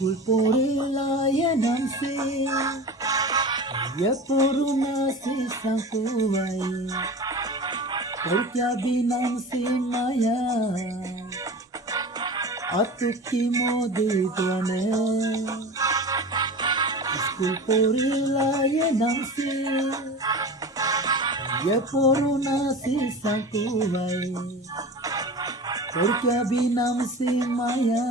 School por el namse ya por una se sankuai porque abinam se maya atuki modi tuane School por el namse ya por una se sankuai porque abinam se maya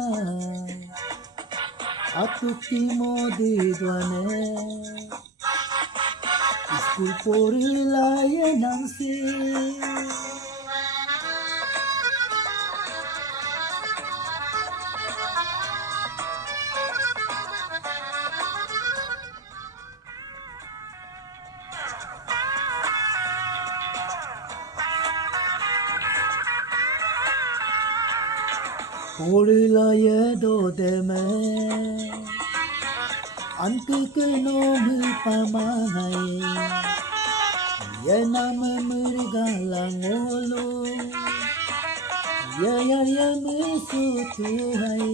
atuki modi tuane School por el namse por el do de me anke ke no mi pamanai ye nam murgala ngolo ye me su tu hai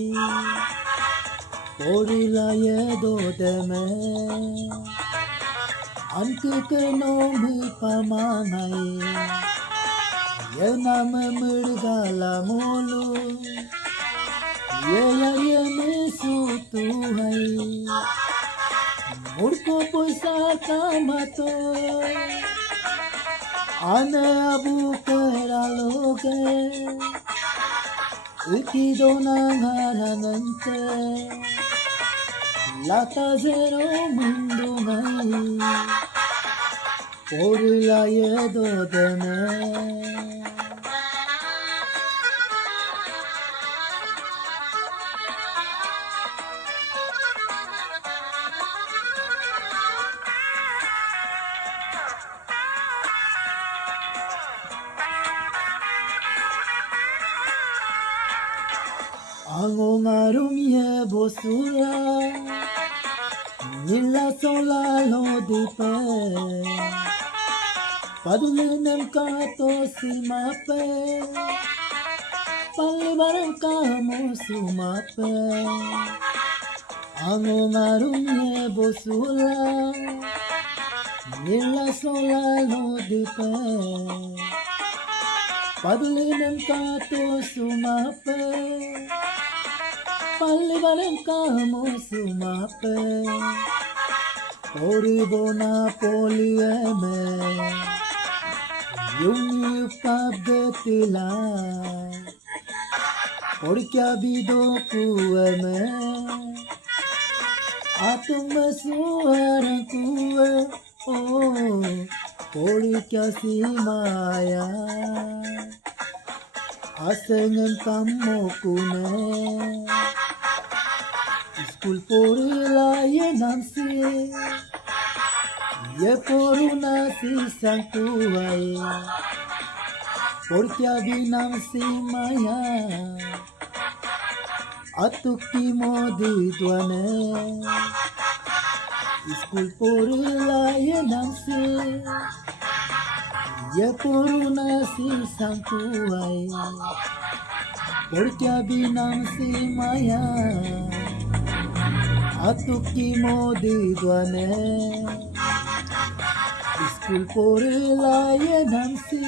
por el do de me anke ke no mi pamanai ye nam murgala ngolo ye me su tu hai murko poisa kamato ane abu keraloge ikidona ngaranante lata zero mundu mai por la yedo de me Angong arum ye bosura nila sola lo dipe padulenem kato simape palibaram kamo sumape Angong arum ye bosura nila sola lo dipe padulenem kato sumape palibaram kamo sumape oribona polieme yungi pabdetila orkya bido kueme atum suara kue oh orkya simaya asengem kammo kune School por el namse ye por una si sankuai porque abinam si maya atuki modi tuane School por el namse ye por una si sankuai porque abinam si maya atuki modi tuane School por el namse